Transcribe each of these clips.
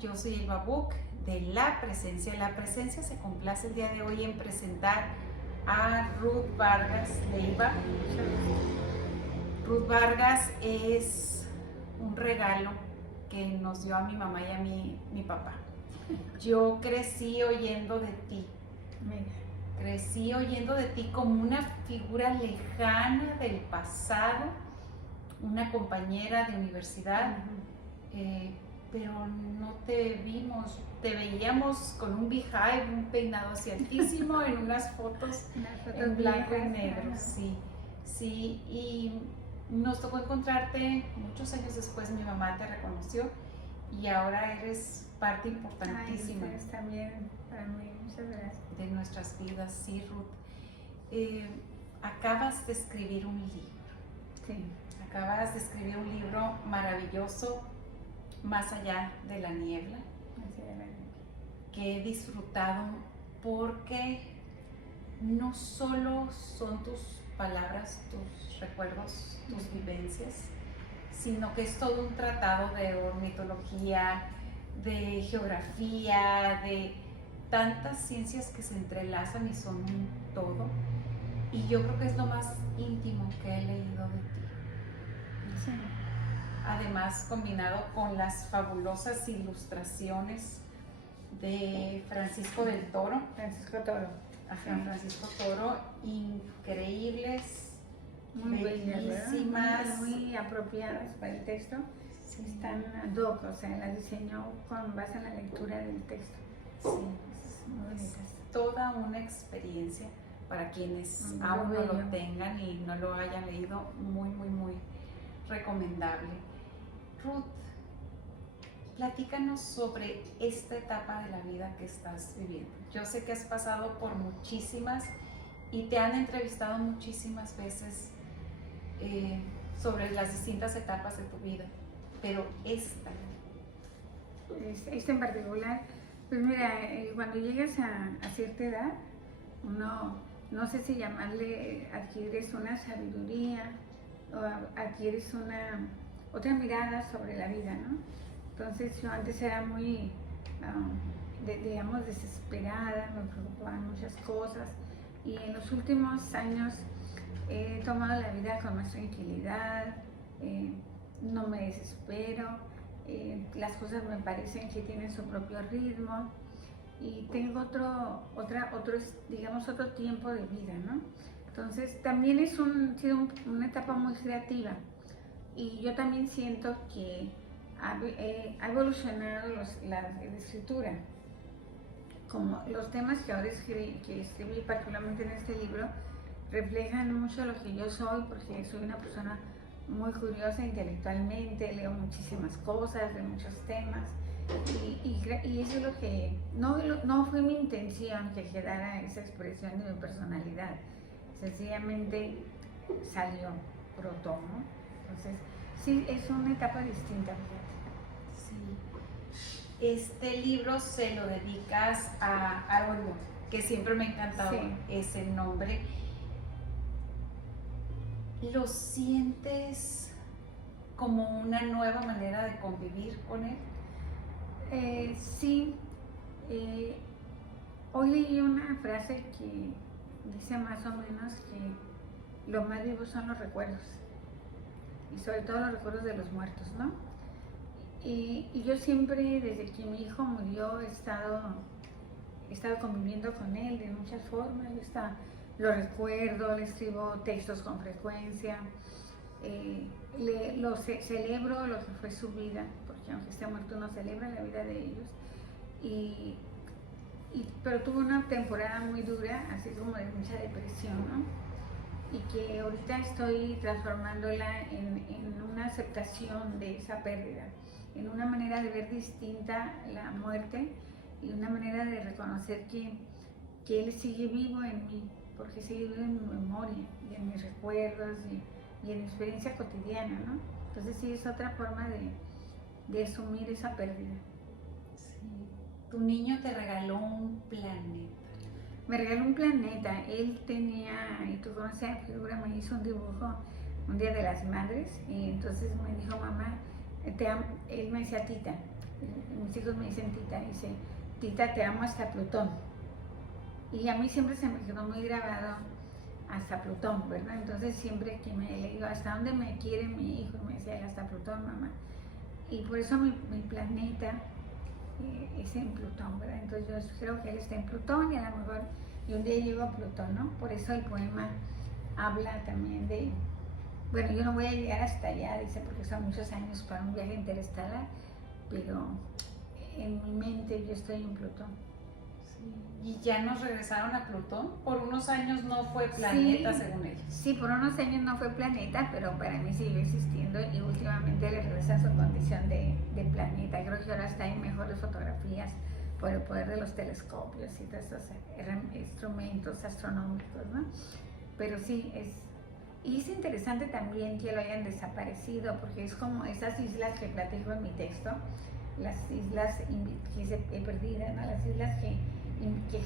yo soy Elba Buck de La Presencia. La Presencia se complace el día de hoy en presentar a Ruth Vargas Leiva. Ruth Vargas es un regalo que nos dio a mi mamá y a mi papá. Yo crecí oyendo de ti. Crecí oyendo de ti como una figura lejana del pasado, una compañera de universidad, pero no te vimos, te veíamos con un beehive, un peinado así altísimo, en unas fotos en blanco y negro, sí, sí, y nos tocó encontrarte muchos años después. Mi mamá te reconoció y ahora eres parte importantísima. Ay, también para mí, muchas gracias. De nuestras vidas, sí, Ruth. Acabas de escribir un libro. Sí. Acabas de escribir un libro maravilloso, Más allá de la niebla, que he disfrutado porque no solo son tus palabras, tus recuerdos, tus vivencias, sino que es todo un tratado de ornitología, de geografía, de tantas ciencias que se entrelazan y son un todo. Y yo creo que es lo más íntimo que he leído de ti. Sí. Además, combinado con las fabulosas ilustraciones de Francisco del Toro. Francisco Toro. Ajá, sí. Francisco Toro, increíbles, muy bellísimas, muy apropiadas para el texto. Sí. Están ad hoc, o sea, las diseñó con base en la lectura del texto. Sí, muy bonitas. Es toda una experiencia para quienes aún no lo tengan y no lo hayan leído, muy, muy, muy recomendable. Ruth, platícanos sobre esta etapa de la vida que estás viviendo. Yo sé que has pasado por muchísimas y te han entrevistado muchísimas veces sobre las distintas etapas de tu vida, pero esta en particular, pues mira, cuando llegas a cierta edad, uno, no sé si llamarle, adquieres una sabiduría o adquieres otra mirada sobre la vida, ¿no? Entonces yo antes era muy, digamos, desesperada, me preocupaban muchas cosas y en los últimos años he tomado la vida con más tranquilidad, no me desespero, las cosas me parecen que tienen su propio ritmo y tengo otro tiempo de vida, ¿no? Entonces también sido una etapa muy creativa y yo también siento que ha evolucionado la escritura. Como los temas que ahora escribí particularmente en este libro reflejan mucho lo que yo soy, porque soy una persona muy curiosa intelectualmente, leo muchísimas cosas de muchos temas y eso es lo que no fue mi intención que quedara esa expresión de mi personalidad, sencillamente salió, brotó, ¿no? Entonces sí, es una etapa distinta. Sí. Este libro se lo dedicas a Arroyo, que siempre me ha encantado ese nombre. ¿Lo sientes como una nueva manera de convivir con él? Sí. Hoy leí una frase que dice más o menos que lo más vivo son los recuerdos, y sobre todo los recuerdos de los muertos, ¿no? Y yo siempre, desde que mi hijo murió, he estado conviviendo con él de muchas formas. Lo recuerdo, le escribo textos con frecuencia, celebro lo que fue su vida, porque aunque esté muerto uno celebra la vida de ellos. Pero tuve una temporada muy dura, así como de mucha depresión, ¿no? Y que ahorita estoy transformándola en una aceptación de esa pérdida, en una manera de ver distinta la muerte y una manera de reconocer que él sigue vivo en mí, porque sigue vivo en mi memoria y en mis recuerdos y en mi experiencia cotidiana, ¿no? Entonces sí, es otra forma de asumir esa pérdida. Sí. Tu niño te regaló un planeta. Me regaló un planeta. Él tenía, y tú conoces la figura, me hizo un dibujo un día de las madres y entonces me dijo, mamá, él me decía tita, mis hijos me dicen Tita, dice, Tita, te amo hasta Plutón. Y a mí siempre se me quedó muy grabado hasta Plutón, ¿verdad? Entonces siempre que le digo, ¿hasta dónde me quiere mi hijo? Me decía, hasta Plutón, mamá. Y por eso mi planeta es en Plutón, ¿verdad? Entonces yo creo que él está en Plutón y a lo mejor y un día llego a Plutón, ¿no? Por eso el poema habla también de, bueno, yo no voy a llegar hasta allá, dice, porque son muchos años para un viaje interestelar, pero en mi mente yo estoy en Plutón. Sí. Y ya nos regresaron a Plutón. Por unos años no fue planeta, sí, según ellos. Sí, por unos años no fue planeta, pero para mí sigue existiendo y últimamente le regresa su condición de planeta. Creo que ahora está en mejores fotografías por el poder de los telescopios y todos esos instrumentos astronómicos, ¿no? Pero sí, y es interesante también que lo hayan desaparecido, porque es como esas islas que platico en mi texto, las islas que se perdidas, ¿no? Las islas que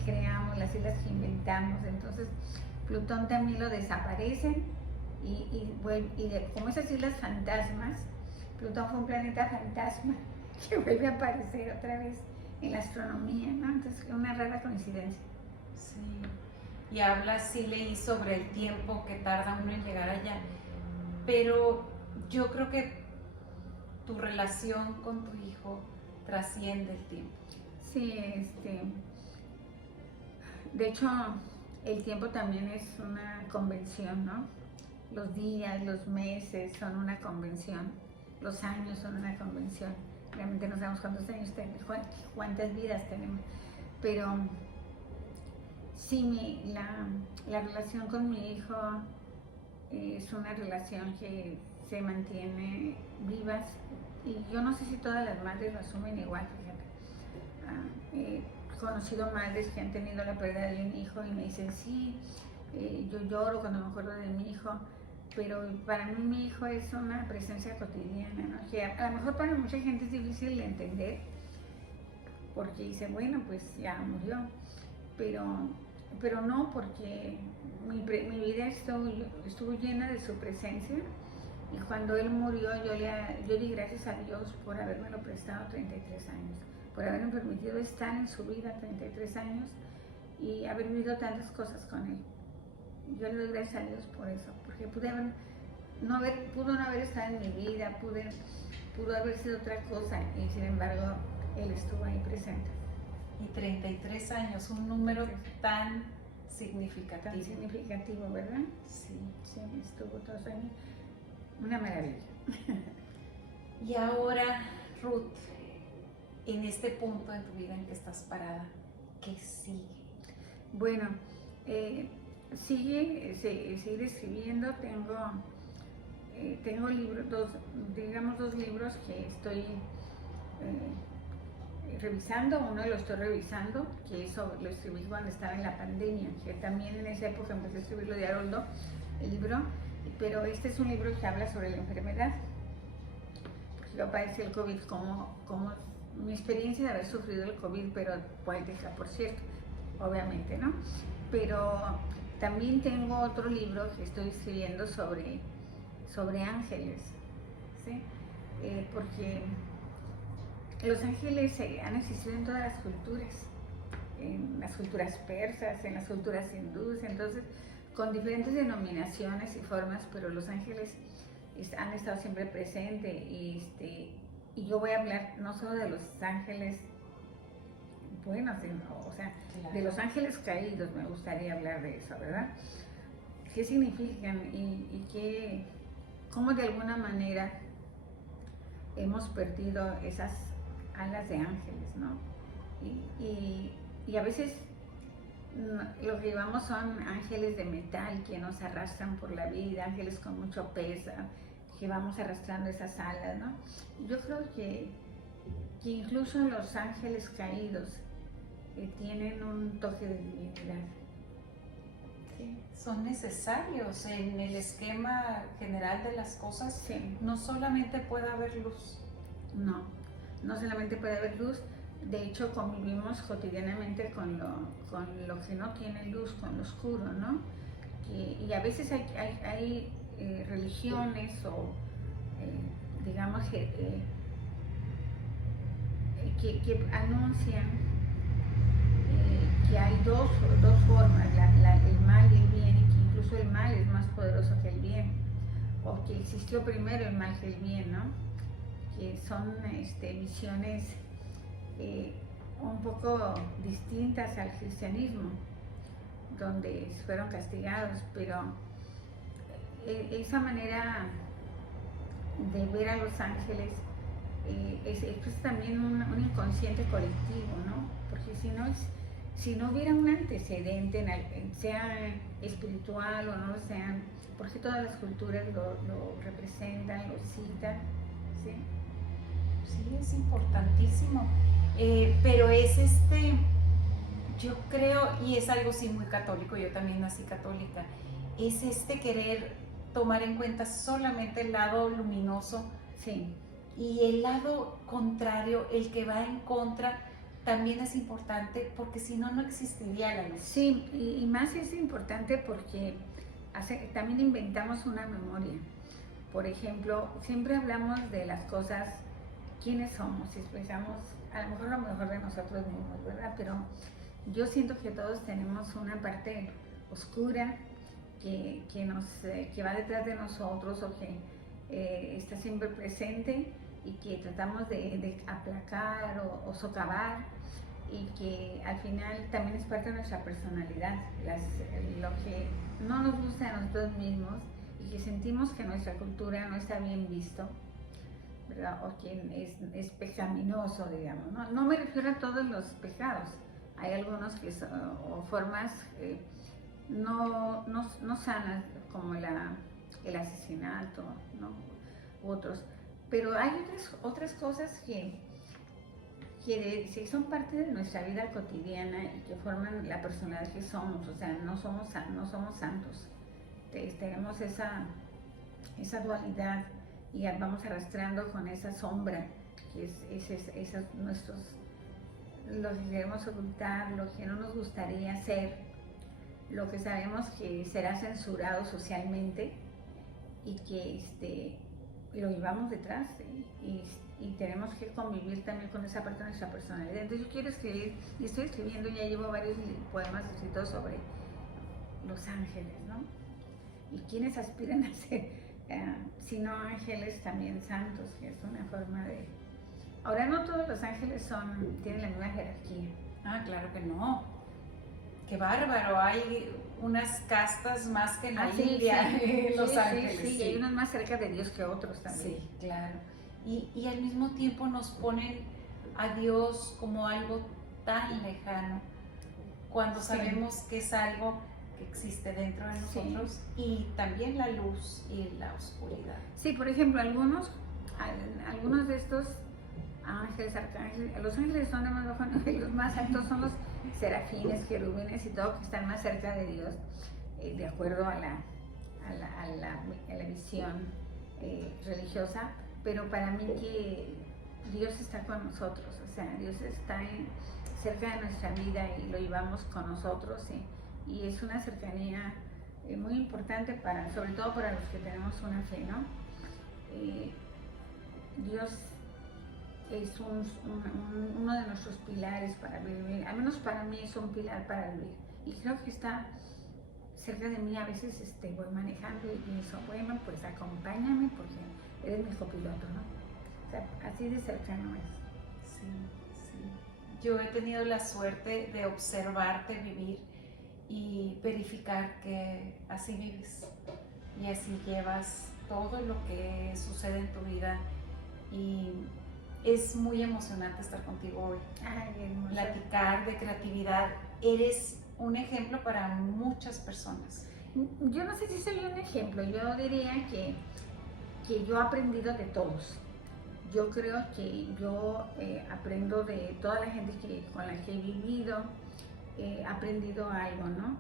creamos, las islas que inventamos. Entonces Plutón también lo desaparecen como esas islas fantasmas, Plutón fue un planeta fantasma que vuelve a aparecer otra vez en la astronomía, ¿no? Entonces es una rara coincidencia. Sí, y habla, sí leí sobre el tiempo que tarda uno en llegar allá, pero yo creo que tu relación con tu hijo trasciende el tiempo. Sí, de hecho, el tiempo también es una convención, ¿no? Los días, los meses son una convención, los años son una convención. Realmente no sabemos cuántos años tenemos, cuántas vidas tenemos, pero sí, la relación con mi hijo es una relación que se mantiene viva. Y yo no sé si todas las madres lo asumen igual, fíjate. He conocido madres que han tenido la pérdida de un hijo y me dicen, sí, yo lloro cuando me acuerdo de mi hijo, pero para mí mi hijo es una presencia cotidiana, ¿no? Que a lo mejor para mucha gente es difícil de entender, porque dice, bueno, pues ya murió, pero no, porque mi vida estuvo llena de su presencia. Y cuando él murió, yo di gracias a Dios por habérmelo prestado 33 años, por haberme permitido estar en su vida 33 años y haber vivido tantas cosas con él. Yo le doy gracias a Dios por eso, porque pudo no haber estado en mi vida, pudo haber sido otra cosa y sin embargo él estuvo ahí presente. Y 33 años, un número tan significativo. Tan significativo, ¿verdad? Sí. Sí, estuvo todos los años. Una maravilla. Y ahora, Ruth, en este punto de tu vida en que estás parada, ¿qué sigue? Bueno, seguir escribiendo. Tengo libros, dos libros que estoy revisando. Uno lo estoy revisando, que eso lo escribí cuando estaba en la pandemia, que también en esa época empecé a escribirlo de Haroldo, el libro. Pero este es un libro que habla sobre la enfermedad, porque yo padecí el COVID, como mi experiencia de haber sufrido el COVID, pero poética, por cierto, obviamente, ¿no? Pero también tengo otro libro que estoy escribiendo sobre ángeles, ¿sí? Porque los ángeles han existido en todas las culturas, en las culturas persas, en las culturas hindúes, entonces con diferentes denominaciones y formas, pero los ángeles han estado siempre presentes y yo voy a hablar no solo de los ángeles buenos, sino, o sea, claro, de los ángeles caídos. Me gustaría hablar de eso, ¿verdad? ¿Qué significan y cómo de alguna manera hemos perdido esas alas de ángeles, ¿no? Y a veces lo que llevamos son ángeles de metal que nos arrastran por la vida, ángeles con mucho peso, que vamos arrastrando esas alas, ¿no? Yo creo que incluso los ángeles caídos tienen un toque de divinidad. Sí, son necesarios en el esquema general de las cosas. Sí. No solamente puede haber luz. No solamente puede haber luz. De hecho, convivimos cotidianamente con lo que no tiene luz, con lo oscuro, ¿no? Y a veces hay religiones o, digamos, que anuncian que hay dos formas, el mal y el bien, y que incluso el mal es más poderoso que el bien, o que existió primero el mal que el bien, ¿no? Que son visiones un poco distintas al cristianismo, donde fueron castigados, pero esa manera de ver a los ángeles es pues, también un inconsciente colectivo, ¿no? Porque si no hubiera un antecedente, sea espiritual o no sea, porque todas las culturas lo representan, lo citan, ¿sí? Sí, es importantísimo, pero es yo creo, y es algo sí muy católico, yo también nací católica, es querer tomar en cuenta solamente el lado luminoso, sí, y el lado contrario, el que va en contra, también es importante, porque si no, no existiría la luz. Sí, y más es importante porque también inventamos una memoria. Por ejemplo, siempre hablamos de las cosas, quiénes somos, y expresamos a lo mejor de nosotros mismos, ¿verdad? Pero yo siento que todos tenemos una parte oscura que va detrás de nosotros, o que está siempre presente, y que tratamos de aplacar o socavar, y que al final también es parte de nuestra personalidad, lo que no nos gusta a nosotros mismos y que sentimos que nuestra cultura no está bien visto, ¿verdad? O que es pecaminoso, digamos, ¿no? No me refiero a todos los pecados, hay algunos que son, o formas no sanas, como el asesinato, ¿no? U otros, pero hay otras cosas que son parte de nuestra vida cotidiana y que forman la personalidad que somos. O sea, no somos santos, tenemos esa dualidad, y vamos arrastrando con esa sombra, que es lo que queremos ocultar, lo que no nos gustaría ser, lo que sabemos que será censurado socialmente, y que lo llevamos detrás, y tenemos que convivir también con esa parte de nuestra personalidad. Entonces yo quiero escribir, y estoy escribiendo, ya llevo varios poemas escritos sobre los ángeles, ¿no? Y quienes aspiran a ser, si no ángeles, también santos, que es una forma de... Ahora, no todos los ángeles tienen la misma jerarquía. Ah, claro que no. Qué bárbaro, hay unas castas más que en la India, sí, los ángeles. Sí, y hay unos más cerca de Dios que otros también. Sí, claro. Y al mismo tiempo nos ponen a Dios como algo tan lejano, cuando sabemos que es algo que existe dentro de nosotros, y también la luz y la oscuridad. Sí, por ejemplo, algunos de estos ángeles, arcángeles, los ángeles son de más bajo nivel, los más altos son los serafines, querubines y todo, que están más cerca de Dios, de acuerdo a la visión religiosa. Pero para mí que Dios está con nosotros, o sea, Dios está cerca de nuestra vida y lo llevamos con nosotros, y es una cercanía muy importante, sobre todo para los que tenemos una fe, ¿no? Dios es uno de nuestros pilares para vivir, al menos para mí es un pilar para vivir, y creo que está cerca de mí. A veces voy manejando y pienso, bueno, pues acompáñame porque eres mi copiloto, ¿no? O sea, así de cercano es. Sí, sí. Yo he tenido la suerte de observarte vivir y verificar que así vives y así llevas todo lo que sucede en tu vida, y es muy emocionante estar contigo hoy. Ay, hermosa. Platicar de creatividad. Eres un ejemplo para muchas personas. Yo no sé si soy un ejemplo, yo diría que yo he aprendido de todos. Yo creo que yo aprendo de toda la gente con la que he vivido, he aprendido algo, ¿no?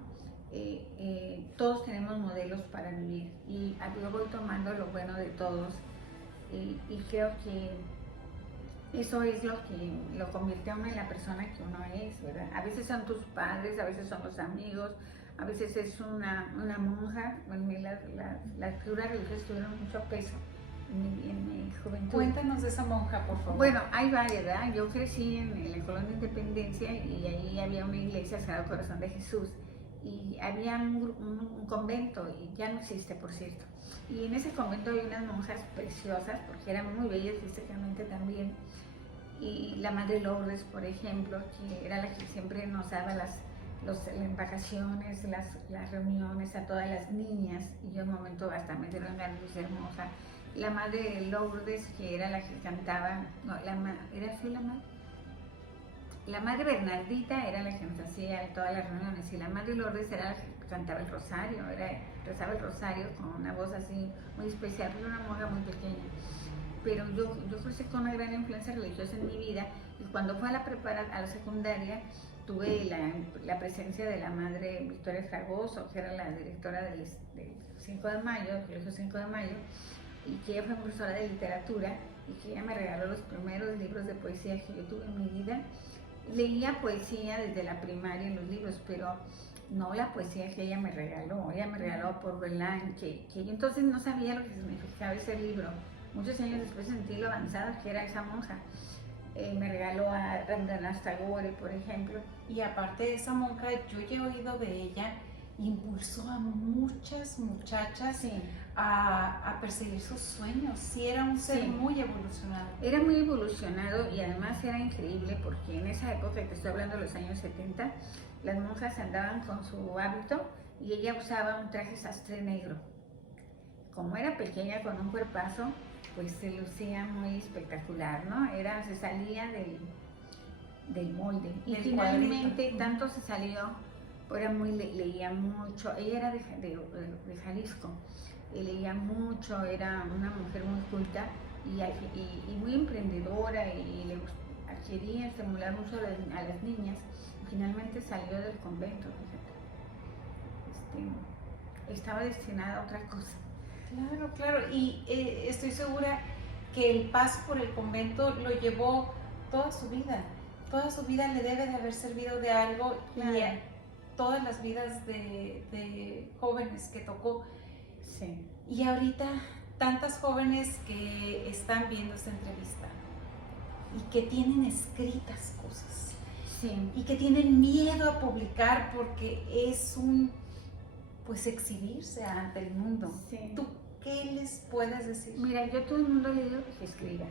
Todos tenemos modelos para vivir, y yo voy tomando lo bueno de todos, y creo que eso es lo que lo convierte a uno en la persona que uno es, ¿verdad? A veces son tus padres, a veces son los amigos, a veces es una monja. Bueno, las figuras religiosas tuvieron mucho peso en mi juventud. Cuéntanos de esa monja, por favor. Bueno, hay varias, ¿verdad? Yo crecí en la Colonia Independencia y ahí había una iglesia, Sagrado Corazón de Jesús, y había un convento, y ya no existe, por cierto. Y en ese convento había unas monjas preciosas, porque eran muy bellas físicamente también. Y la Madre Lourdes, por ejemplo, que era la que siempre nos daba las vacaciones, las reuniones a todas las niñas, y yo en un momento hasta me dieron ganas de ser hermosa. La Madre Lourdes, que era la que cantaba, no, ¿era así la madre? La Madre Bernardita era la que nos hacía todas las reuniones, y la Madre Lourdes era la que cantaba el rosario, rezaba el rosario con una voz así muy especial, porque era una monja muy pequeña. Pero yo crecí con una gran influencia religiosa en mi vida, y cuando fue a la secundaria, tuve la presencia de la Madre Victoria Fragoso, que era la directora del 5 de mayo, del Colegio 5 de Mayo, y que ella fue profesora de literatura, y que ella me regaló los primeros libros de poesía que yo tuve en mi vida. Leía poesía desde la primaria en los libros, pero no la poesía que ella me regaló. Ella me regaló por Verlaine, que yo entonces no sabía lo que significaba ese libro. Muchos años después sentí lo avanzada que era esa monja. Me regaló a Rabindranath Tagore, por ejemplo. Y aparte de esa monja, yo ya he oído de ella, impulsó a muchas muchachas Sí. a perseguir sus sueños. Sí, era un ser muy evolucionado. Era muy evolucionado, y además era increíble porque en esa época, que estoy hablando de los años 70, las monjas andaban con su hábito y ella usaba un traje sastre negro. Como era pequeña, con un cuerpazo, pues se lucía muy espectacular, ¿no? Se salía del molde. Y Del finalmente, cuadrito. tanto se salió, leía mucho. Ella era de Jalisco, y leía mucho, era una mujer muy culta y muy emprendedora, y quería estimular mucho a las niñas. Finalmente salió del convento, fíjate. Estaba destinada a otra cosa. Claro, claro, y estoy segura que el paso por el convento lo llevó toda su vida le debe de haber servido de algo. Claro. Y a todas las vidas de jóvenes que tocó. Sí. Y ahorita tantas jóvenes que están viendo esta entrevista y que tienen escritas cosas. Sí. Y que tienen miedo a publicar porque es pues exhibirse ante el mundo. Sí. ¿Tú qué les puedes decir? Mira, yo a todo el mundo le digo que escriban,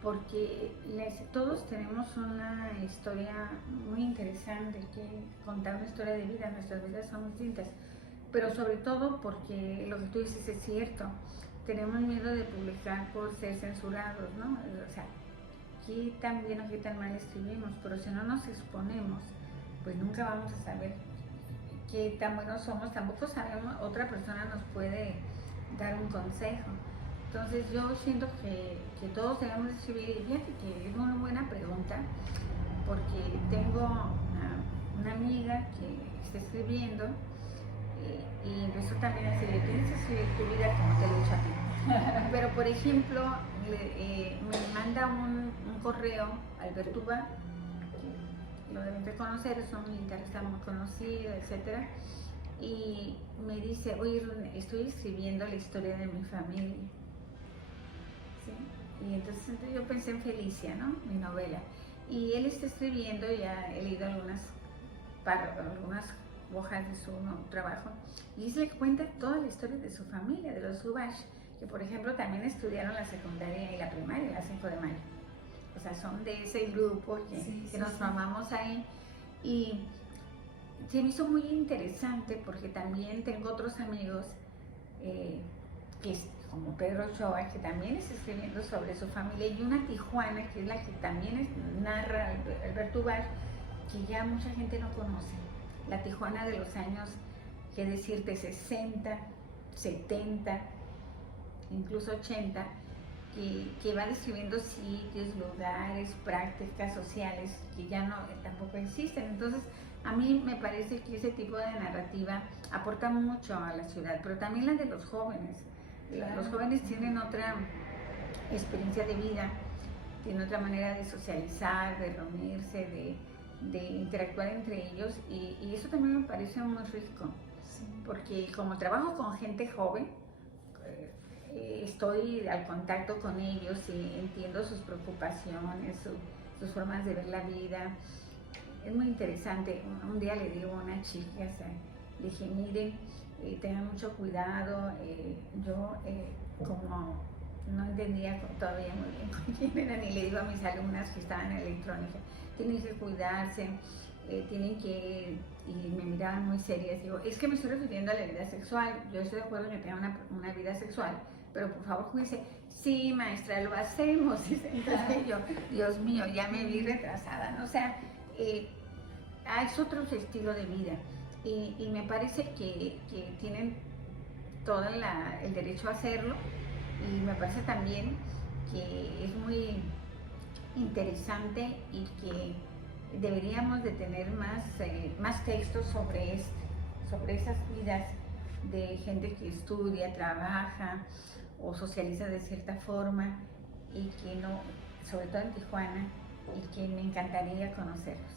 porque todos tenemos una historia muy interesante que contar, una historia de vida. Nuestras vidas son distintas, pero sobre todo porque lo que tú dices es cierto. Tenemos miedo de publicar por ser censurados, ¿no? O sea, qué tan bien o qué tan mal escribimos, pero si no nos exponemos, pues nunca vamos a saber qué tan buenos somos. Tampoco sabemos, otra persona nos puede dar un consejo. Entonces yo siento que todos debemos escribir, y fíjate que es una buena pregunta, porque tengo una amiga que está escribiendo, y empezó también a decir, tienes que escribir tu vida como te lo he dicho a ti. Pero por ejemplo, me manda un correo Albertuba, que lo deben de conocer, es un guitarrista muy conocido, etcétera, y me dice, oye, estoy escribiendo la historia de mi familia. ¿Sí? Y entonces yo pensé en Felicia, ¿no? Mi novela. Y él está escribiendo, ya he leído algunas hojas de su trabajo, y se le cuenta toda la historia de su familia, de los Subash, que por ejemplo también estudiaron la secundaria y la primaria, la 5 de mayo. O sea, son de ese grupo que nos formamos ahí. Y se me hizo muy interesante porque también tengo otros amigos como Pedro Ochoa, que también está escribiendo sobre su familia, y una Tijuana, que es la que también narra Alberto Bar, que ya mucha gente no conoce. La Tijuana de los años, qué decirte, 60, 70, incluso 80, que va describiendo sitios, lugares, prácticas sociales que ya tampoco existen. Entonces, a mí me parece que ese tipo de narrativa aporta mucho a la ciudad, pero también la de los jóvenes. Los jóvenes tienen otra experiencia de vida, tienen otra manera de socializar, de reunirse, de interactuar entre ellos, y eso también me parece muy rico, porque como trabajo con gente joven, estoy al contacto con ellos y entiendo sus preocupaciones, sus formas de ver la vida. Es muy interesante. Un día le digo a una chica, o sea, le dije, miren, tengan mucho cuidado. Yo, como no entendía todavía muy bien quién eran, y le digo a mis alumnas que estaban en electrónica, tienen que cuidarse, tienen que, y me miraban muy serias, digo, es que me estoy refiriendo a la vida sexual, yo estoy de acuerdo en que tengan una vida sexual, pero por favor cuídense. Sí, maestra, lo hacemos. Entonces yo, Dios mío, ya me vi retrasada, ¿no? O sea, es otro estilo de vida, y me parece que tienen todo el derecho a hacerlo, y me parece también que es muy interesante y que deberíamos de tener más textos sobre esas vidas de gente que estudia, trabaja o socializa de cierta forma, y que no, sobre todo en Tijuana, y que me encantaría conocerlos.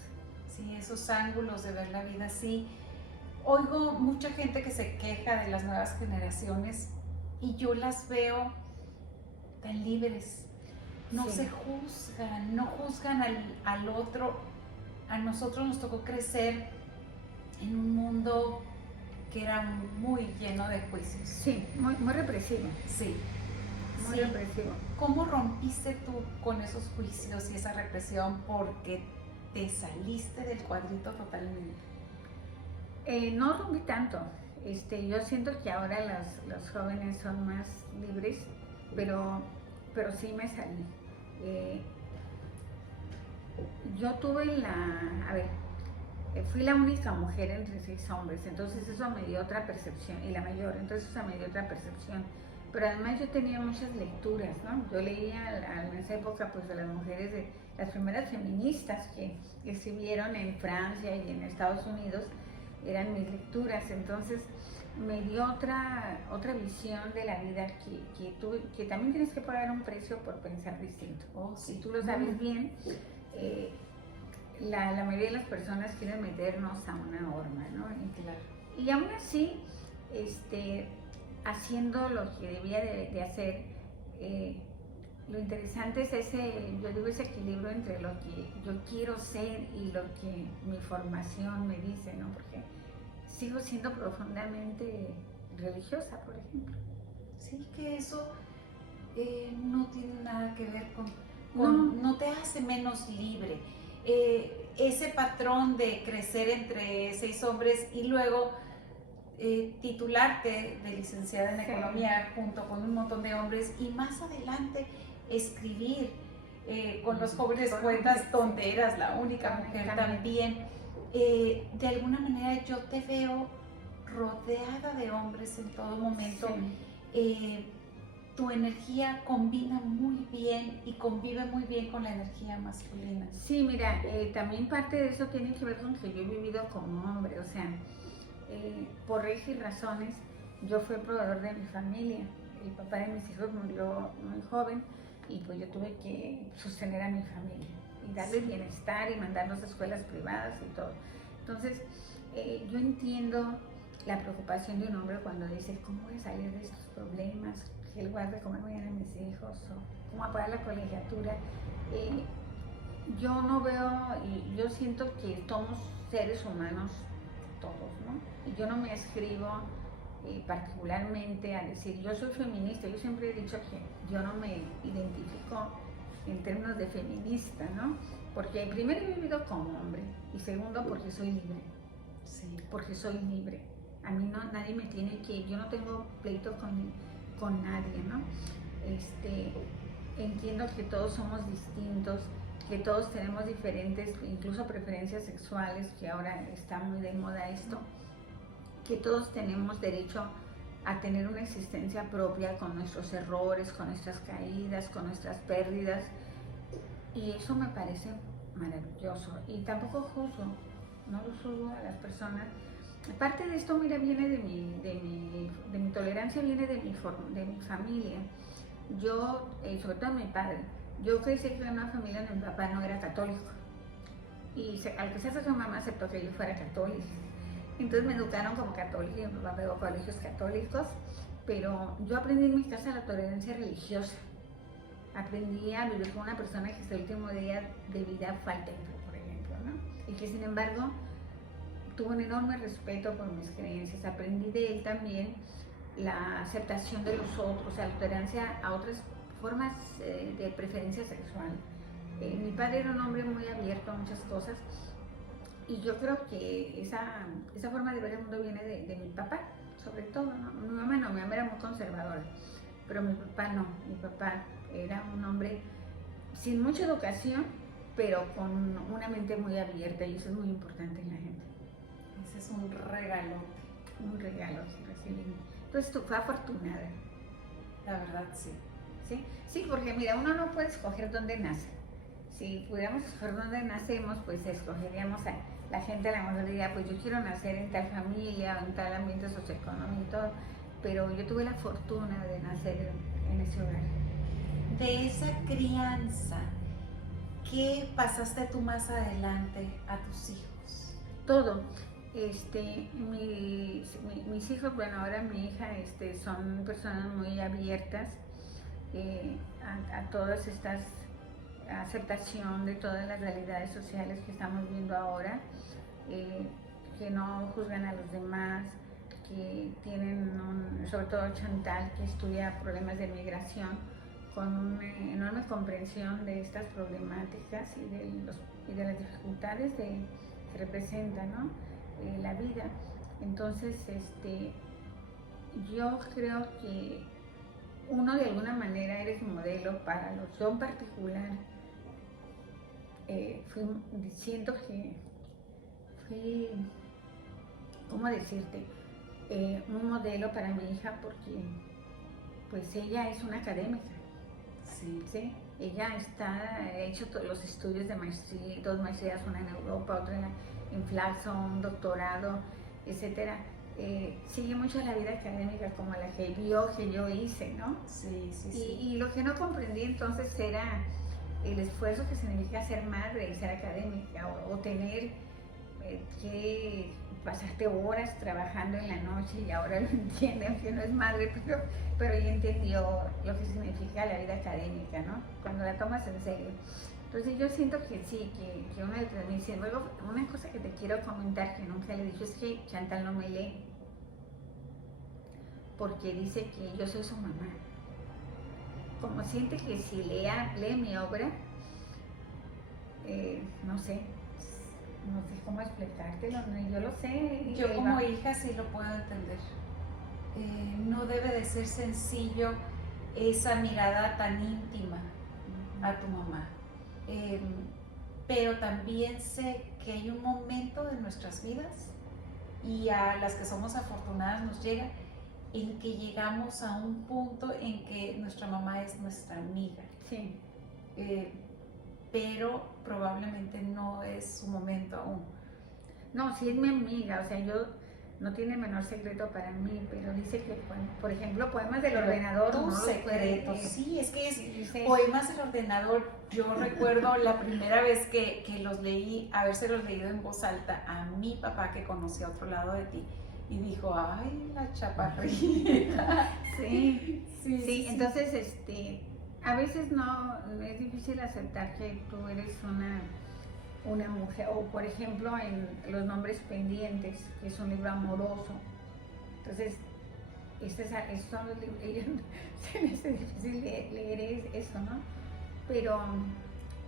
Sí, esos ángulos de ver la vida, sí. Oigo mucha gente que se queja de las nuevas generaciones y yo las veo tan libres. No Sí. se juzgan, no juzgan al otro. A nosotros nos tocó crecer en un mundo que era muy lleno de juicios. Sí, muy, muy represivo. Sí. Muy sí. represivo. ¿Cómo rompiste tú con esos juicios y esa represión porque te saliste del cuadrito totalmente? No rompí tanto. Yo siento que ahora los jóvenes son más libres, pero sí me salí. Yo tuve fui la única mujer entre 6 hombres, entonces eso me dio otra percepción, y la mayor, entonces eso me dio otra percepción. Pero además yo tenía muchas lecturas, ¿no? Yo leía en esa época pues de las mujeres, de las primeras feministas que escribieron en Francia y en Estados Unidos, eran mis lecturas, entonces me dio otra visión de la vida, que también tienes que pagar un precio por pensar distinto. Si tú lo sabes bien, la mayoría de las personas quieren meternos a una norma, ¿no? Y aún así, haciendo lo que debía de hacer, lo interesante es ese equilibrio entre lo que yo quiero ser y lo que mi formación me dice, ¿no? Porque sigo siendo profundamente religiosa, por ejemplo. Sí, que eso no tiene nada que ver con no te hace menos libre. Ese patrón de crecer entre 6 hombres y luego titularte de licenciada en economía junto con un montón de hombres, y más adelante escribir con los jóvenes poetas tonteras, la única mujer también. De alguna manera yo te veo rodeada de hombres en todo momento. Sí. Tu energía combina muy bien y convive muy bien con la energía masculina. Sí, mira, también parte de eso tiene que ver con que yo he vivido como hombre, o sea, por X razones, yo fui el proveedor de mi familia. El papá de mis hijos murió muy joven, y pues yo tuve que sostener a mi familia y darles bienestar y mandarlos a escuelas privadas y todo. Entonces, yo entiendo la preocupación de un hombre cuando dice, ¿cómo voy a salir de estos problemas? ¿Qué lugar de comer mañana a mis hijos? ¿O cómo pagar la colegiatura? Yo no veo, yo siento que somos seres humanos todos, ¿no? Y yo no me escribo particularmente a decir, yo soy feminista. Yo siempre he dicho que yo no me identifico en términos de feminista, ¿no? Porque primero he vivido como hombre, y segundo porque soy libre. Sí. Porque soy libre. A mí nadie me tiene que, yo no tengo pleito con nadie, ¿no? Entiendo que todos somos distintos, que todos tenemos diferentes, incluso preferencias sexuales, que ahora está muy de moda esto, que todos tenemos derecho a tener una existencia propia con nuestros errores, con nuestras caídas, con nuestras pérdidas, y eso me parece maravilloso. Y tampoco juzgo, no lo juzgo a las personas. Parte de esto, mira, viene de mi tolerancia, viene de mi familia. Yo, sobre todo mi padre, yo crecí en una familia donde mi papá no era católico, y al casarse con mamá aceptó que yo fuera católica. Entonces me educaron como católica, y mi papá pegó colegios católicos, pero yo aprendí en mi casa la tolerancia religiosa. Aprendí a vivir con una persona que hasta el último día de vida fue al templo, por ejemplo, ¿no? Y que sin embargo tuvo un enorme respeto por mis creencias. Aprendí de él también la aceptación de los otros, la tolerancia a otras formas de preferencia sexual. Mi padre era un hombre muy abierto a muchas cosas y yo creo que esa forma de ver el mundo viene de mi papá, sobre todo, ¿no? Mi mamá no, mi mamá era muy conservadora, pero mi papá no. Mi papá era un hombre sin mucha educación, pero con una mente muy abierta, y eso es muy importante en la gente. Ese es un regalote. Un regalo, sí, recibí. Entonces tú fue afortunada. La verdad, sí. ¿Sí? Sí, porque mira, uno no puede escoger dónde nace. Si pudiéramos escoger dónde nacemos, pues escogeríamos a la gente, a lo mejor diría, pues yo quiero nacer en tal familia o en tal ambiente socioeconómico y todo, pero yo tuve la fortuna de nacer en ese hogar. De esa crianza, ¿qué pasaste tú más adelante a tus hijos? Todo. Mis hijos, bueno, ahora mi hija, son personas muy abiertas a todas estas aceptación de todas las realidades sociales que estamos viendo ahora, que no juzgan a los demás, que tienen, sobre todo Chantal, que estudia problemas de migración, con una enorme comprensión de estas problemáticas y de las dificultades que representa, ¿no? La vida. Entonces, yo creo que uno de alguna manera eres modelo para los. Yo en particular siento que fui, ¿cómo decirte? Un modelo para mi hija, porque pues ella es una académica. Sí. ¿Sí? Ella ha hecho todos los estudios de maestría, 2 maestrías, una en Europa, otra en Flaxo, un doctorado, etcétera. Sigue mucho la vida académica como la que vio que yo hice, ¿no? Sí, sí, sí. Y lo que no comprendí entonces era el esfuerzo que significa ser madre y ser académica, o tener que pasarte horas trabajando en la noche, y ahora lo entiende, aunque no es madre, pero ya entendió lo que significa la vida académica, ¿no? Cuando la tomas en serio. Entonces yo siento que sí, que una de mis... Luego, una cosa que te quiero comentar que nunca le he dicho es que Chantal no me lee, porque dice que yo soy su mamá. Como siente que si lee mi obra, no sé cómo explicártelo, yo lo sé. Yo como hija sí lo puedo entender. No debe de ser sencillo esa mirada tan íntima a tu mamá. Pero también sé que hay un momento de nuestras vidas, y a las que somos afortunadas nos llega, en que llegamos a un punto en que nuestra mamá es nuestra amiga. Sí. Pero probablemente no es su momento aún. No, sí es mi amiga, o sea, no tiene menor secreto para mí, pero dice que, por ejemplo, poemas del ordenador. Tu secreto, sí, es que poemas del ordenador. Yo recuerdo la primera vez que los leí, habérselos leído en voz alta a mi papá, que conocía otro lado de ti, y dijo, ay, la chaparrita. Sí, entonces, a veces no, es difícil aceptar que tú eres una mujer, o por ejemplo en Los nombres pendientes, que es un libro amoroso. Entonces, estos son los libros, se me hace difícil leer eso, ¿no? Pero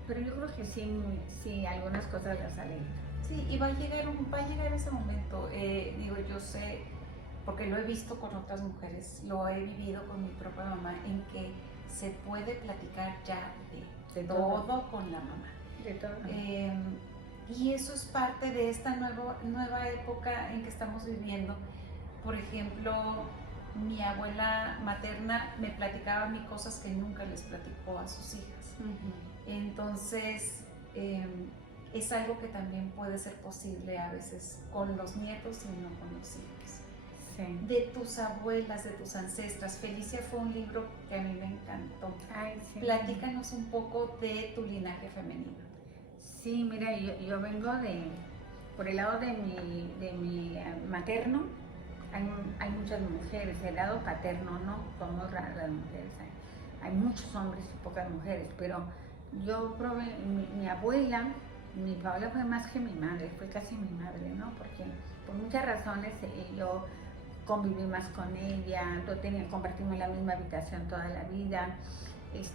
yo creo que sí algunas cosas las alegran. Sí, y va a llegar ese momento. Digo, yo sé, porque lo he visto con otras mujeres, lo he vivido con mi propia mamá, en que se puede platicar ya de todo con la mamá. De todo. Y eso es parte de esta nueva época en que estamos viviendo. Por ejemplo, mi abuela materna me platicaba a mí cosas que nunca les platicó a sus hijas. Entonces, es algo que también puede ser posible a veces con los nietos y no con los hijos. Sí. De tus abuelas, de tus ancestras. Felicia fue un libro que a mí me encantó. Ay, sí. Platícanos un poco de tu linaje femenino. Sí, mira, yo vengo por el lado de mi materno, hay muchas mujeres, el lado paterno no, somos raras las mujeres, hay muchos hombres y pocas mujeres, pero yo probé, mi abuela, mi abuela fue más que mi madre, fue casi mi madre, ¿no? Porque por muchas razones yo conviví más con ella, compartimos la misma habitación toda la vida.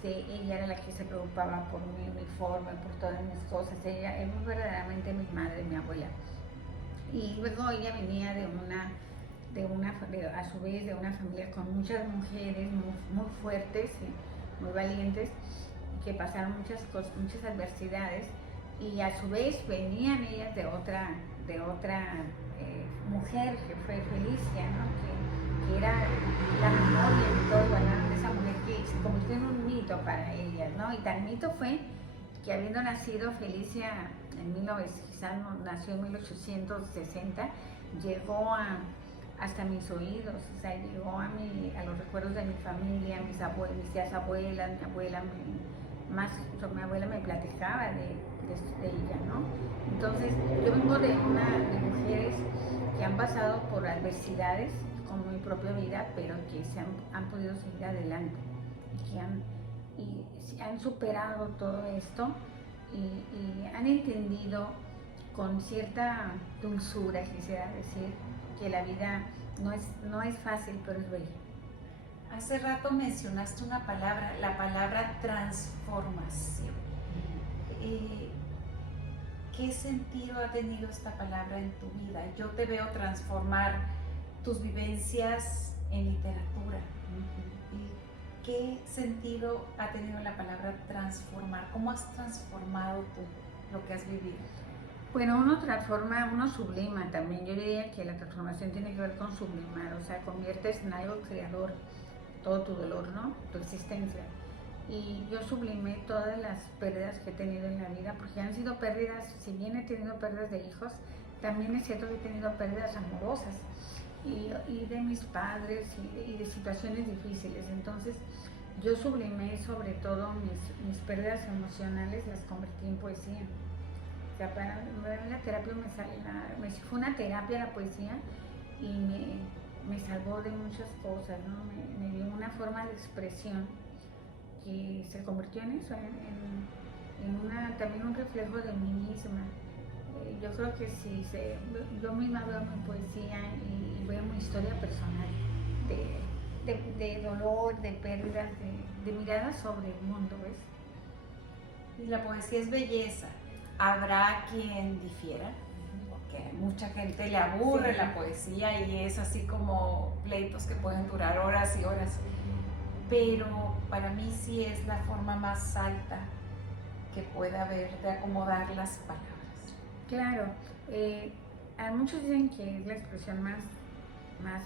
Ella era la que se preocupaba por mi uniforme, por todas mis cosas. Ella es verdaderamente mi madre, mi abuela. Y luego ella venía a su vez de una familia con muchas mujeres muy fuertes y muy valientes, que pasaron muchas cosas, muchas adversidades, y a su vez venían ellas de otra mujer que fue Felicia, ¿no? que era la memoria de todo, de esa mujer que se convirtió en un mito para ellas, ¿no? Y tan mito fue que habiendo nacido Felicia quizás nació en 1860, llegó hasta mis oídos, o sea, llegó a los recuerdos de mi familia, mis tías abuelas, mi abuela me platicaba de ella, ¿no? Entonces, yo vengo de mujeres que han pasado por adversidades como mi propia vida, pero que han podido seguir adelante y han superado todo esto y han entendido con cierta dulzura, quisiera decir, que la vida no es fácil, pero es bella. Hace rato mencionaste una palabra, la palabra transformación. ¿Qué sentido ha tenido esta palabra en tu vida? Yo te veo transformar tus vivencias en literatura. ¿Y qué sentido ha tenido la palabra transformar? ¿Cómo has transformado tú lo que has vivido? Bueno, uno transforma, uno sublima también. Yo diría que la transformación tiene que ver con sublimar, o sea, conviertes en algo creador todo tu dolor, ¿no? Tu existencia. Y yo sublimé todas las pérdidas que he tenido en la vida, porque han sido pérdidas, si bien he tenido pérdidas de hijos, también es cierto que he tenido pérdidas amorosas y de mis padres y de situaciones difíciles. Entonces, yo sublimé sobre todo mis pérdidas emocionales, las convertí en poesía. O sea, para la terapia fue una terapia la poesía y me salvó de muchas cosas, ¿no? Me dio una forma de expresión que se convirtió en eso, también un reflejo de mí misma. Yo creo que yo misma veo mi poesía y veo mi historia personal de dolor, de pérdidas, de miradas sobre el mundo, ¿ves? Y la poesía es belleza. Habrá quien difiera, porque mucha gente le aburre la poesía y es así como pleitos que pueden durar horas y horas. Pero para mí sí es la forma más alta que puede haber de acomodar las palabras. Claro, muchos dicen que es la expresión más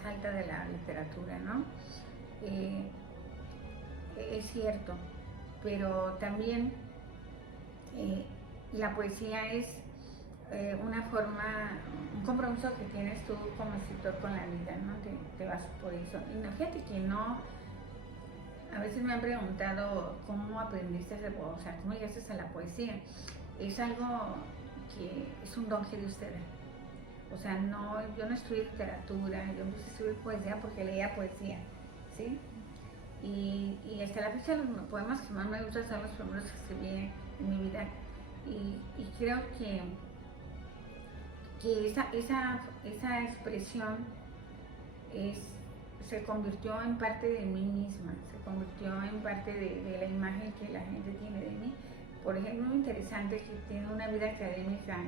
alta de la literatura, ¿no? Es cierto, pero también la poesía es una forma, un compromiso que tienes tú como escritor con la vida, ¿no? Te vas por eso. Y no, fíjate que no, a veces me han preguntado cómo aprendiste, o sea, cómo llegaste a la poesía. Es algo que es un don que Dios te da. O sea, yo no estudié literatura, yo empecé a estudiar poesía porque leía poesía, ¿sí? Y hasta la fecha los poemas que más me gustan son los primeros que escribí en mi vida. Y creo que esa expresión se convirtió en parte de mí misma, se convirtió en parte de la imagen que la gente tiene de mí. Por ejemplo, muy interesante, que tiene una vida académica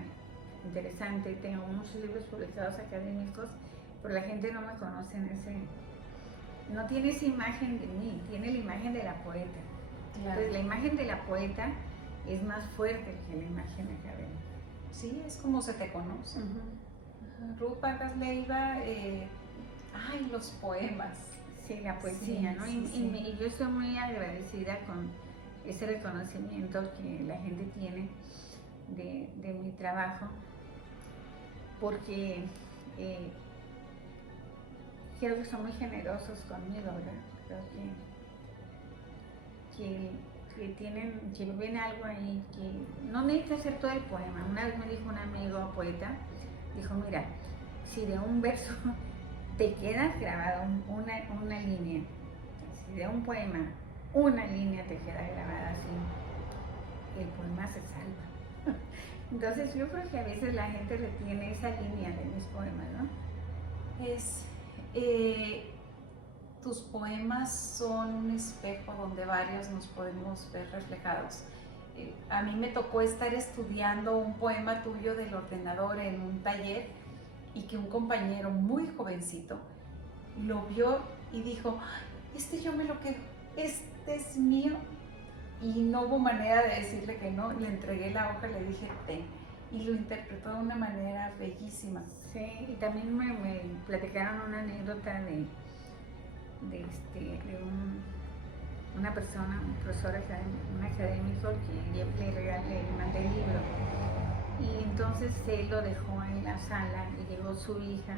interesante, tengo muchos libros publicados académicos, pero la gente no me conoce no tiene esa imagen de mí, tiene la imagen de la poeta. Claro. Entonces la imagen de la poeta es más fuerte que la imagen académica. Sí, es como se te conoce. Ruth Vargas Leiva, los poemas. Sí, la poesía, sí, ¿no? Sí, y yo estoy muy agradecida con ese reconocimiento que la gente tiene de mi trabajo, porque creo que son muy generosos conmigo, ¿verdad? Creo que ven algo ahí, que no necesita hacer todo el poema. Una vez me dijo un amigo poeta, dijo, mira, si de un verso te quedas grabado una línea, si de un poema, una línea te queda grabada así, el poema se salva. Entonces yo creo que a veces la gente retiene esa línea de mis poemas, ¿no? Tus poemas son un espejo donde varios nos podemos ver reflejados. A mí me tocó estar estudiando un poema tuyo del ordenador en un taller y que un compañero muy jovencito lo vio y dijo, yo me lo quedo, este es mío. Y no hubo manera de decirle que no, le entregué la hoja, le dije ten, y lo interpretó de una manera bellísima. Sí, y también me platicaron una anécdota de una persona, un profesor, un académico que le mandé el libro, y entonces él lo dejó en la sala y llegó su hija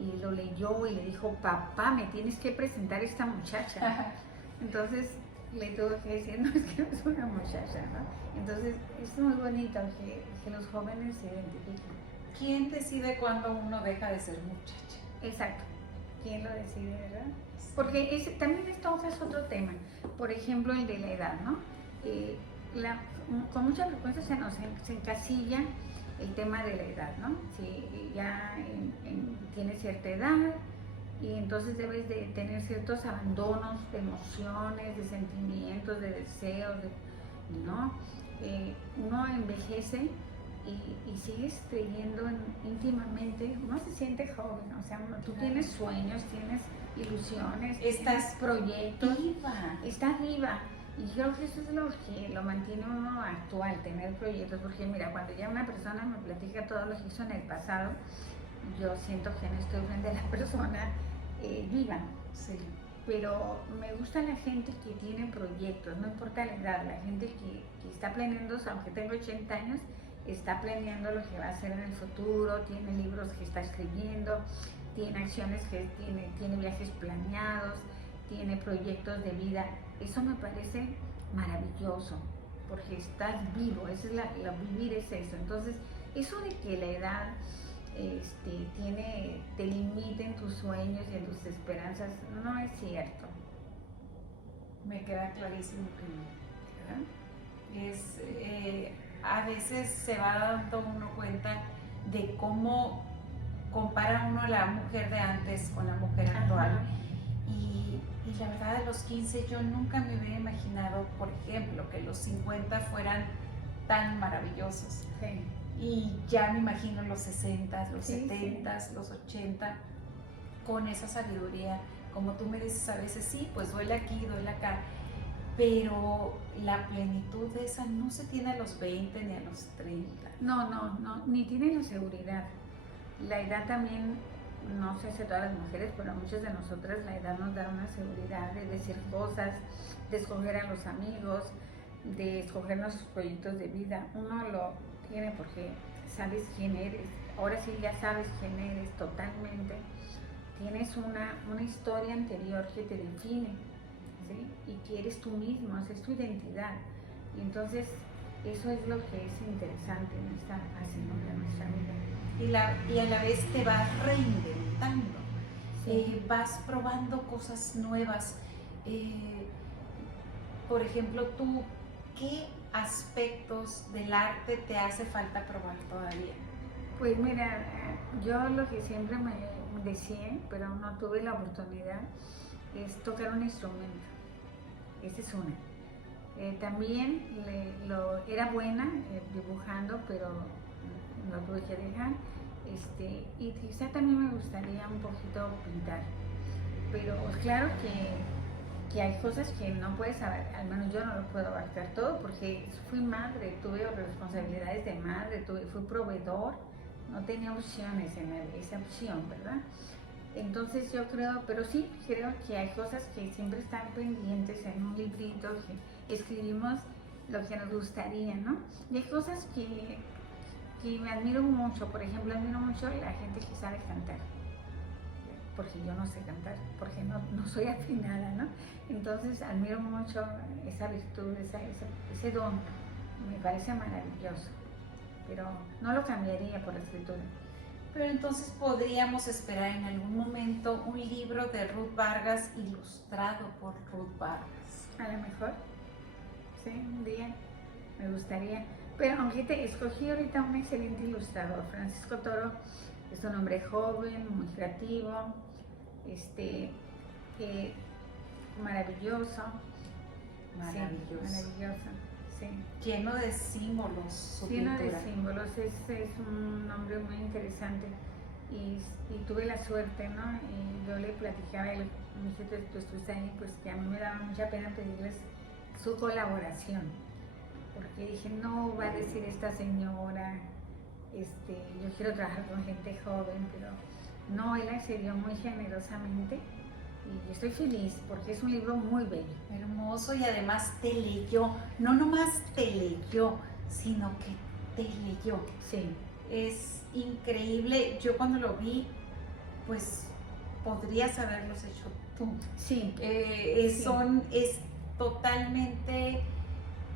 y lo leyó y le dijo, papá, me tienes que presentar a esta muchacha. Entonces le tuve que decir, no, es que no es una muchacha, ¿no? Entonces es muy bonito que los jóvenes se identifiquen. ¿Quién decide cuándo uno deja de ser muchacha? Exacto, ¿quién lo decide, verdad? Porque también esto es otro tema, por ejemplo el de la edad, ¿no? Con mucha frecuencia se encasilla el tema de la edad, ¿no? Si ya tienes cierta edad y entonces debes de tener ciertos abandonos de emociones, de sentimientos, de deseos, ¿no? Uno envejece y sigues creyendo íntimamente, uno se siente joven, o sea, tú tienes sueños, tienes ilusiones, tienes proyectos, estás viva. Y creo que eso es lo que lo mantiene uno actual, tener proyectos, porque mira, cuando ya una persona me platica todo lo que hizo en el pasado, yo siento que no estoy frente a la persona viva. Sí. Pero me gusta la gente que tiene proyectos, no importa la edad, la gente que está planeando, aunque tengo 80 años, está planeando lo que va a hacer en el futuro, tiene libros que está escribiendo, tiene acciones que tiene viajes planeados, tiene proyectos de vida. Eso me parece maravilloso, porque estás vivo, eso es vivir es eso. Entonces, eso de que la edad te limite en tus sueños y en tus esperanzas, no es cierto. Me queda clarísimo que no. A veces se va dando uno cuenta de cómo compara uno a la mujer de antes con la mujer actual. Y la verdad, a los 15 yo nunca me hubiera imaginado, por ejemplo, que los 50 fueran tan maravillosos. Sí. Y ya me imagino los 60, los 70, sí. los 80, con esa sabiduría. Como tú me dices a veces, sí, pues duele aquí, duele acá, pero la plenitud de esa no se tiene a los 20 ni a los 30. No, ni tiene la seguridad. La edad también, no sé si a todas las mujeres, pero a muchas de nosotras la edad nos da una seguridad de decir cosas, de escoger a los amigos, de escoger nuestros proyectos de vida. Uno lo tiene porque sabes quién eres, ahora sí ya sabes quién eres totalmente. Tienes una historia anterior que te define, ¿sí? Y que eres tú mismo, es tu identidad. Y entonces eso es lo que es interesante en esta fase, ¿no?, de nuestra vida. Y a la vez te vas reinventando, Sí. vas probando cosas nuevas. Por ejemplo, tú, ¿qué aspectos del arte te hace falta probar todavía? Pues mira, yo lo que siempre me decía, pero no tuve la oportunidad, es tocar un instrumento. Esa es una. También era buena dibujando, pero lo tuve que dejar. Y quizá también me gustaría un poquito pintar. Pero claro que hay cosas que no puedes saber, al menos yo no lo puedo abarcar todo, porque fui madre, tuve responsabilidades de madre, fui proveedor, no tenía opciones en esa opción, ¿verdad? Entonces yo creo, pero sí, creo que hay cosas que siempre están pendientes en un librito, que escribimos lo que nos gustaría, ¿no? Y hay cosas que me admiro mucho, por ejemplo, admiro mucho a la gente que sabe cantar, porque yo no sé cantar, porque no soy afinada, ¿no? Entonces admiro mucho esa virtud, ese don, me parece maravilloso, pero no lo cambiaría por la escritura. Pero entonces podríamos esperar en algún momento un libro de Ruth Vargas ilustrado por Ruth Vargas. A lo mejor, sí, un día me gustaría. Pero aunque te escogí ahorita un excelente ilustrador, Francisco Toro es un hombre joven, muy creativo, maravilloso. Maravilloso. Sí, maravilloso, sí. Lleno de símbolos, su Lleno pintura. de símbolos, es un hombre muy interesante y tuve la suerte, ¿no? Y yo le platicaba a él, me dice, tú estuviste ahí, pues que a mí me daba mucha pena pedirles su colaboración, porque dije, no va a decir esta señora, yo quiero trabajar con gente joven, pero no, él accedió muy generosamente. Y estoy feliz porque es un libro muy bello. Hermoso, y además te leyó, no nomás te leyó, sino que te leyó. Sí. Es increíble. Yo cuando lo vi, pues podrías haberlos hecho tú. Sí. Es totalmente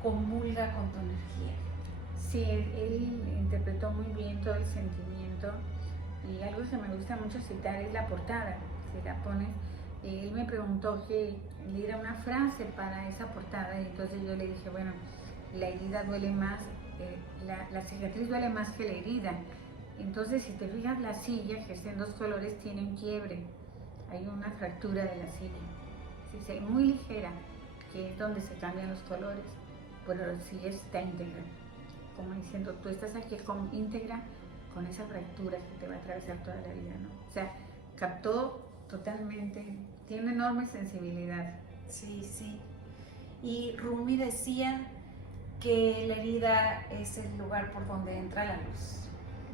comulga con tu energía. Sí, él interpretó muy bien todo el sentimiento, y algo que me gusta mucho citar es la portada. Si la pones, él me preguntó que le diera una frase para esa portada, y entonces yo le dije, bueno, la herida duele más, la cicatriz duele más que la herida. Entonces, si te fijas, la silla, que está en 2 colores, tiene un quiebre, hay una fractura de la silla, sí, es muy ligera, que es donde se cambian los colores, pero la silla está íntegra, como diciendo, tú estás aquí íntegra con esa fractura que te va a atravesar toda la vida, ¿no? O sea, captó totalmente, tiene enorme sensibilidad. Sí, sí. Y Rumi decía que la herida es el lugar por donde entra la luz.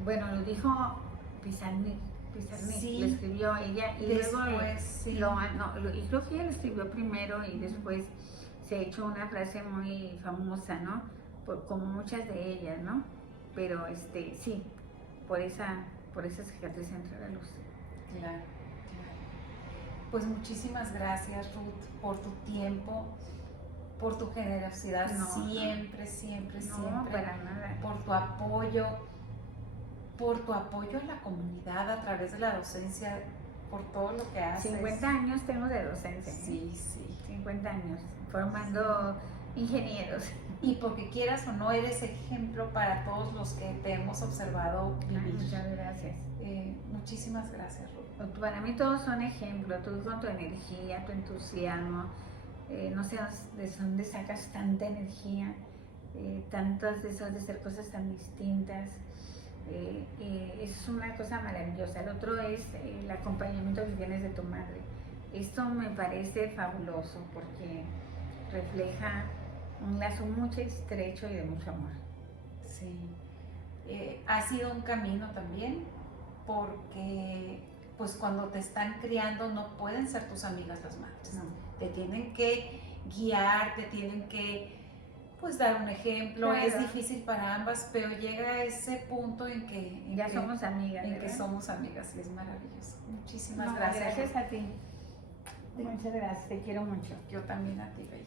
Bueno, lo dijo Pizarnik, sí, lo escribió ella, y después, luego sí. Y creo que ella lo escribió primero y después se ha hecho una frase muy famosa, ¿no? Como muchas de ellas, ¿no? Pero sí, por esa cicatriz entra la luz. Claro. Pues muchísimas gracias, Ruth, por tu tiempo, por tu generosidad, siempre, para nada. por tu apoyo a la comunidad a través de la docencia, por todo lo que haces. 50 años tengo de docencia. Sí, sí. 50 años, formando ingenieros. Y porque quieras o no, eres ejemplo para todos los que te hemos observado vivir. Muchas gracias. Muchísimas gracias, Ruth. Para mí todos son ejemplos, tú con tu energía, tu entusiasmo, no sé de dónde sacas tanta energía, tantas de esas de hacer cosas tan distintas, es una cosa maravillosa. El otro es el acompañamiento que tienes de tu madre. Esto me parece fabuloso porque refleja un lazo muy estrecho y de mucho amor. Sí, ha sido un camino también, porque pues cuando te están criando no pueden ser tus amigas las madres, no. Te tienen que guiar, te tienen que pues dar un ejemplo, claro. Es difícil para ambas, pero llega ese punto en que ya somos amigas, en que somos amigas, y es maravilloso. Muchísimas gracias. Gracias a ti. Muchas gracias, te quiero mucho. Yo también a ti, Bella.